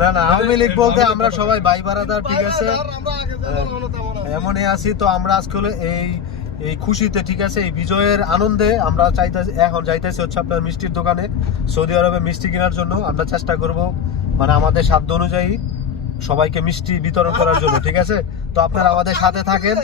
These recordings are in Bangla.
না না আওয়ামী লীগ বলতে আমরা সবাই ভাই বারাদার, ঠিক আছে, এমনই আছি। তো আমরা আজকে এই খুশিতে, ঠিক আছে, এই বিজয়ের আনন্দে আমরা এখন যাইতেছি হচ্ছে আপনার মিষ্টির দোকানে, সৌদি আরবে মিষ্টি কেনার জন্য। আমরা চেষ্টা করব মানে আমাদের সাধ্য অনুযায়ী সবাইকে মিষ্টি বিতরণ করার জন্য, ঠিক আছে। তো আপনারা আমাদের সাথে থাকেন।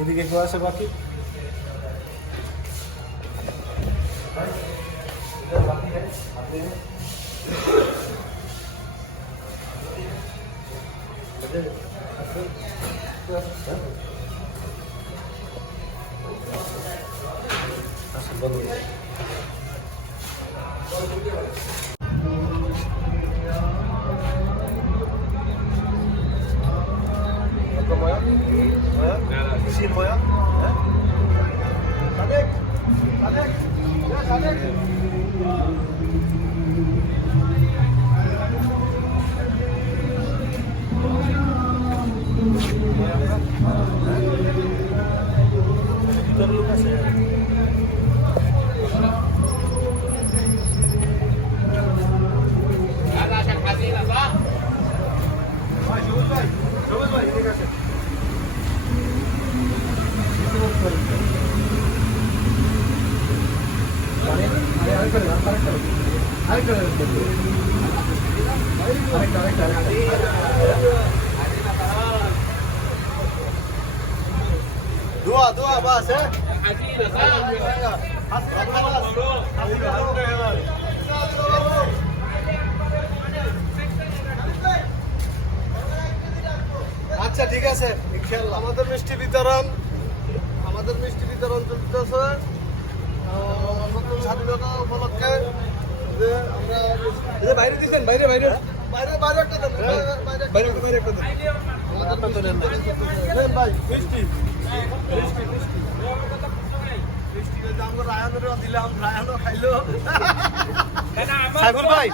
এদিকে কেউ আছে বাকি? Dua bas ya. আচ্ছা ঠিক আছে, ইনশাআল্লাহ আমাদের মিষ্টি বিতরণ চলতেছে নতুন স্বাধীনতা উপলক্ষে। যে আমরা বাইরে দিচ্ছেন, বাইরে একটা দেন, বাইরে একটা দেন। আমাদের ভাই মিষ্টি আমরা রায়ানেরও দিলাম, রায়ানও খাইলো। সাইফুল ভাই